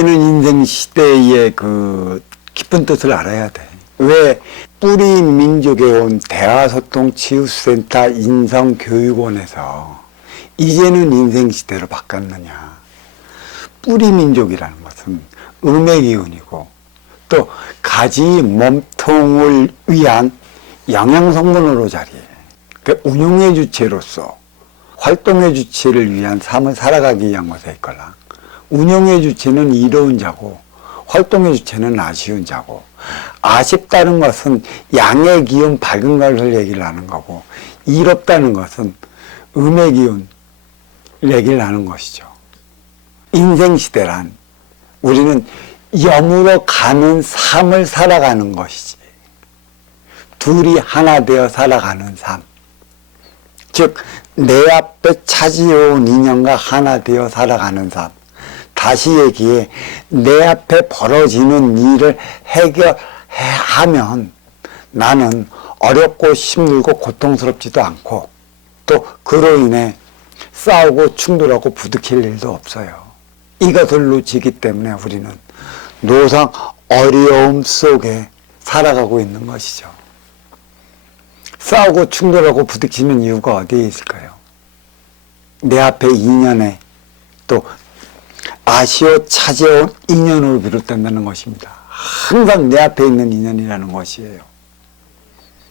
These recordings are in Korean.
이제는 인생 시대의 그 깊은 뜻을 알아야 돼. 왜 뿌리 민족에 온 대화소통치유센터 인성교육원에서 이제는 인생 시대로 바꿨느냐. 뿌리 민족이라는 것은 음의 기운이고 또 가지 몸통을 위한 영양성분으로 자리해. 그 운용의 주체로서 활동의 주체를 위한 삶을 살아가기 위한 것에 있거라. 운용의 주체는 이로운 자고 활동의 주체는 아쉬운 자고, 아쉽다는 것은 양의 기운 밝은 것을 얘기를 하는 거고, 이롭다는 것은 음의 기운 얘기를 하는 것이죠. 인생시대란 우리는 영으로 가는 삶을 살아가는 것이지, 둘이 하나 되어 살아가는 삶, 즉 내 앞에 차지해온 인연과 하나 되어 살아가는 삶. 다시 얘기해, 내 앞에 벌어지는 일을 해결하면 나는 어렵고 힘들고 고통스럽지도 않고, 또 그로 인해 싸우고 충돌하고 부딪힐 일도 없어요. 이것을 놓치기 때문에 우리는 노상 어려움 속에 살아가고 있는 것이죠. 싸우고 충돌하고 부딪히는 이유가 어디에 있을까요? 내 앞에 인연에 또 아쉬워 차지해온 인연으로 비롯된다는 것입니다. 항상 내 앞에 있는 인연이라는 것이에요.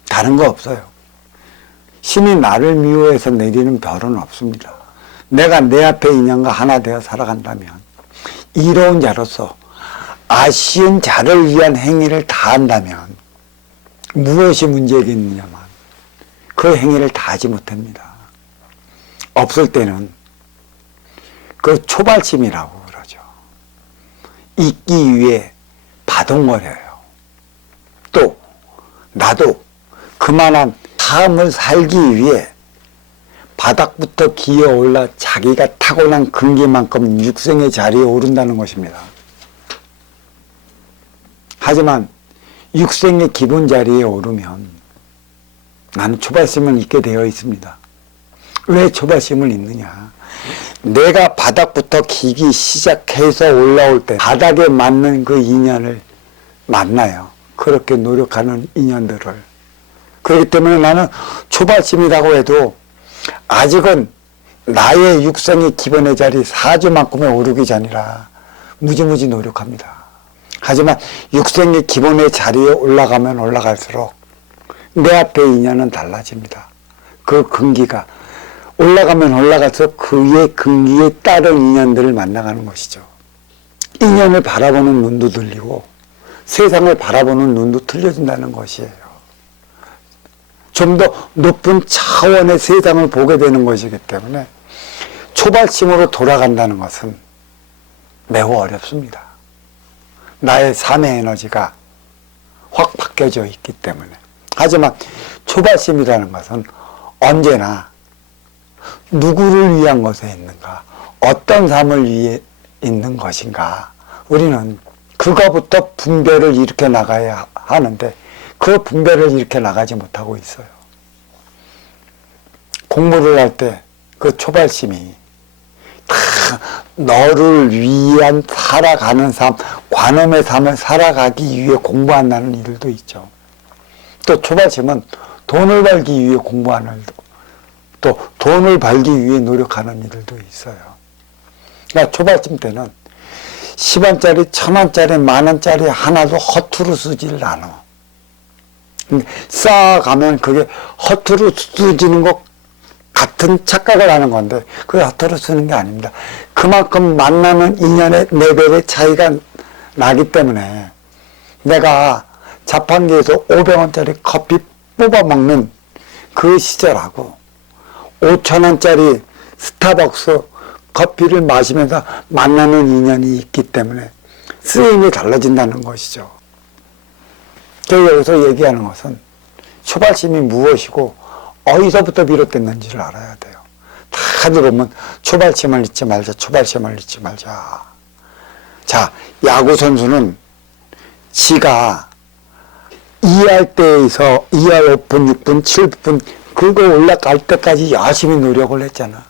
다른 거 없어요. 신이 나를 미워해서 내리는 별은 없습니다. 내가 내 앞에 인연과 하나 되어 살아간다면 이로운 자로서 아쉬운 자를 위한 행위를 다 한다면 무엇이 문제겠느냐만, 그 행위를 다 하지 못합니다. 없을 때는 그 초발심이라고 그러죠. 있기 위해 바동거려요. 또 나도 그만한 삶을 살기 위해 바닥부터 기어 올라 자기가 타고난 근기만큼 육생의 자리에 오른다는 것입니다. 하지만 육생의 기본 자리에 오르면 나는 초발심을 잊게 되어 있습니다. 왜 초발심을 잊느냐? 내가 바닥부터 기기 시작해서 올라올 때 바닥에 맞는 그 인연을 만나요. 그렇게 노력하는 인연들을. 그렇기 때문에 나는 초발심이라고 해도 아직은 나의 육생의 기본의 자리 사주만큼에 오르기 전이라 무지무지 노력합니다. 하지만 육생의 기본의 자리에 올라가면 올라갈수록 내 앞에 인연은 달라집니다. 그 근기가 올라가면 올라갈수록 그의 근기에 따른 인연들을 만나가는 것이죠. 인연을 바라보는 눈도 들리고 세상을 바라보는 눈도 틀려진다는 것이에요. 좀 더 높은 차원의 세상을 보게 되는 것이기 때문에 초발심으로 돌아간다는 것은 매우 어렵습니다. 나의 삶의 에너지가 확 바뀌어져 있기 때문에. 하지만 초발심이라는 것은 언제나 누구를 위한 것에 있는가, 어떤 삶을 위해 있는 것인가, 우리는 그거부터 분별을 일으켜 나가야 하는데 그 분별을 일으켜 나가지 못하고 있어요. 공부를 할 때 그 초발심이 다 너를 위한 살아가는 삶, 관음의 삶을 살아가기 위해 공부한다는 일도 있죠. 또 초발심은 돈을 벌기 위해 공부하는 일도, 또 돈을 벌기 위해 노력하는 일들도 있어요. 그러니까 초발심 때는 10원짜리, 1000원짜리, 만원짜리 하나도 허투루 쓰지를 않아. 쌓아가면 그게 허투루 쓰지는 것 같은 착각을 하는 건데 그게 허투루 쓰는 게 아닙니다. 그만큼 만나는 인연의 레벨의 차이가 나기 때문에 내가 자판기에서 500원짜리 커피 뽑아 먹는 그 시절하고 5000원짜리 스타벅스 커피를 마시면서 만나는 인연이 있기 때문에 쓰임이 달라진다는 것이죠. 제가 여기서 얘기하는 것은 초발심이 무엇이고 어디서부터 비롯됐는지를 알아야 돼요. 다들 보면 초발심을 잊지 말자, 초발심을 잊지 말자. 자, 야구 선수는 지가 2할 때에서 2할 5분, 6분, 7분 그거 올라갈 때까지 열심히 노력을 했잖아.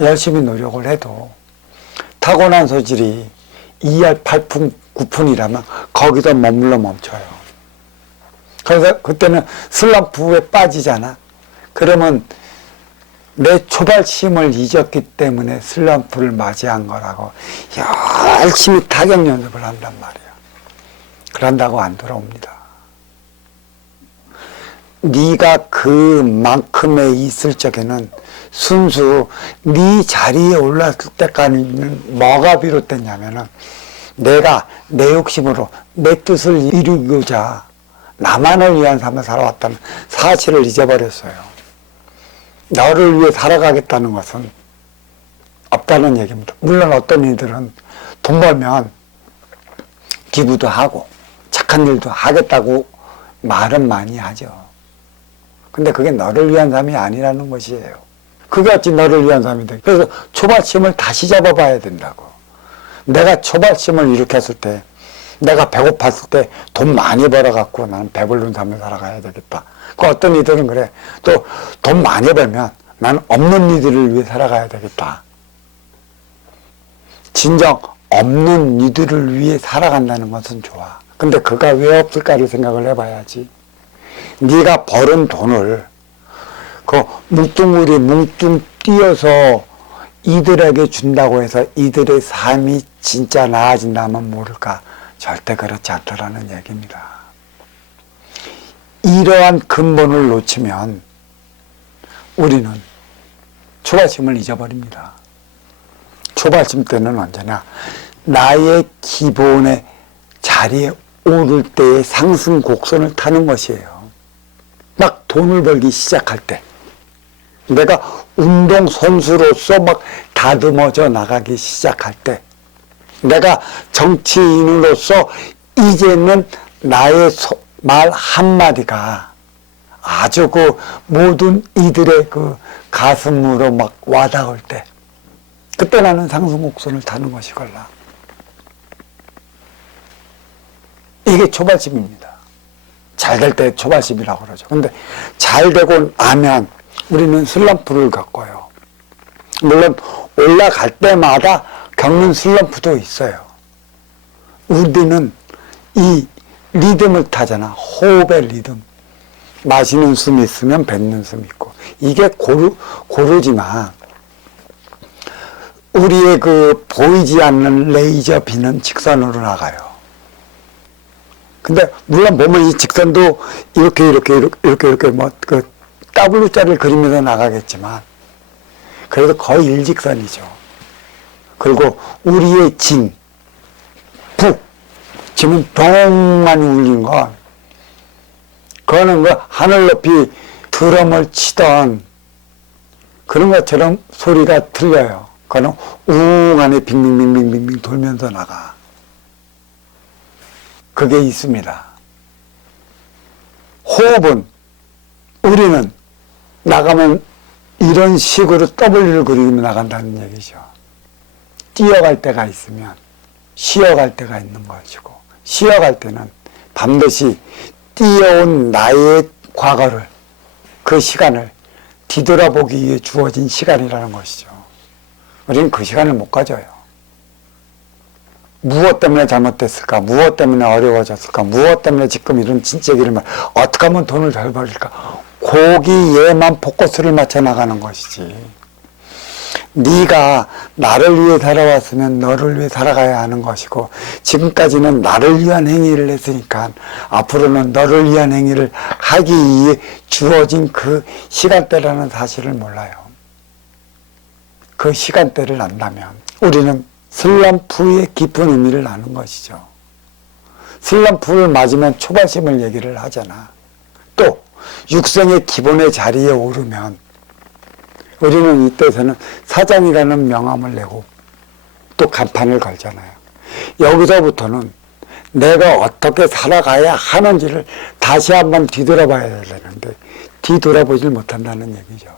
열심히 노력을 해도 타고난 소질이 2할 8푼 9푼이라면 거기서 머물러 멈춰요. 그래서 그때는 슬럼프에 빠지잖아. 그러면 내 초발심을 잊었기 때문에 슬럼프를 맞이한 거라고 열심히 타격 연습을 한단 말이야. 그런다고 안 돌아옵니다. 네가 그만큼에 있을 적에는 순수 네 자리에 올랐을 때까지는 뭐가 비롯됐냐면은 내가 내 욕심으로 내 뜻을 이루고자 나만을 위한 삶을 살아왔다는 사실을 잊어버렸어요. 너를 위해 살아가겠다는 것은 없다는 얘기입니다. 물론 어떤 이들은 돈 벌면 기부도 하고 착한 일도 하겠다고 말은 많이 하죠. 근데 그게 너를 위한 삶이 아니라는 것이에요. 그게 어찌 너를 위한 삶이 돼. 그래서 초발심을 다시 잡아봐야 된다고. 내가 초발심을 일으켰을 때, 내가 배고팠을 때 돈 많이 벌어갖고 나는 배부른 삶을 살아가야 되겠다. 그 어떤 이들은 그래. 또 돈 많이 벌면 나는 없는 이들을 위해 살아가야 되겠다. 진정 없는 이들을 위해 살아간다는 것은 좋아. 근데 그가 왜 없을까를 생각을 해봐야지. 네가 벌은 돈을 그 뭉뚱그리 뭉뚱 띄어서 이들에게 준다고 해서 이들의 삶이 진짜 나아진다면 모를까? 절대 그렇지 않다라는 얘기입니다. 이러한 근본을 놓치면 우리는 초발심을 잊어버립니다. 초발심 때는 언제나 나의 기본의 자리에 오를 때의 상승 곡선을 타는 것이에요. 막 돈을 벌기 시작할 때, 내가 운동선수로서 막 다듬어져 나가기 시작할 때, 내가 정치인으로서 이제는 나의 말 한마디가 아주 그 모든 이들의 그 가슴으로 막 와닿을 때, 그때 나는 상승곡선을 타는 것이걸라. 이게 초발심입니다. 잘 될 때 초발심이라고 그러죠. 근데 잘 되고 나면 우리는 슬럼프를 겪어요. 물론 올라갈 때마다 겪는 슬럼프도 있어요. 우리는 이 리듬을 타잖아. 호흡의 리듬. 마시는 숨이 있으면 뱉는 숨이 있고. 이게 고르지만 우리의 그 보이지 않는 레이저 비는 직선으로 나가요. 근데 물론 보면 이 직선도 이렇게 뭐 그 W자를 그리면서 나가겠지만 그래도 거의 일직선이죠. 그리고 우리의 진, 북, 지금 동만 울린 건 그거는 그 하늘 높이 드럼을 치던 그런 것처럼 소리가 들려요. 그거는 웅 안에 빙빙빙빙빙 돌면서 나가. 그게 있습니다. 호흡은 우리는 나가면 이런 식으로 W를 그리며 나간다는 얘기죠. 뛰어갈 때가 있으면 쉬어갈 때가 있는 것이고, 쉬어갈 때는 반드시 뛰어온 나의 과거를, 그 시간을 뒤돌아보기 위해 주어진 시간이라는 것이죠. 우리는 그 시간을 못 가져요. 무엇 때문에 잘못됐을까? 무엇 때문에 어려워졌을까? 무엇 때문에 지금 이런 진짜기를 어떻게 하면 돈을 잘 벌릴까? 거기에만 포커스를 맞춰 나가는 것이지. 네가 나를 위해 살아왔으면 너를 위해 살아가야 하는 것이고, 지금까지는 나를 위한 행위를 했으니까 앞으로는 너를 위한 행위를 하기 위해 주어진 그 시간대라는 사실을 몰라요. 그 시간대를 안다면 우리는 슬럼프의 깊은 의미를 아는 것이죠. 슬럼프를 맞으면 초발심을 얘기를 하잖아. 또 육생의 기본의 자리에 오르면 우리는 이때서는 사장이라는 명함을 내고 또 간판을 걸잖아요. 여기서부터는 내가 어떻게 살아가야 하는지를 다시 한번 뒤돌아봐야 되는데 뒤돌아보질 못한다는 얘기죠.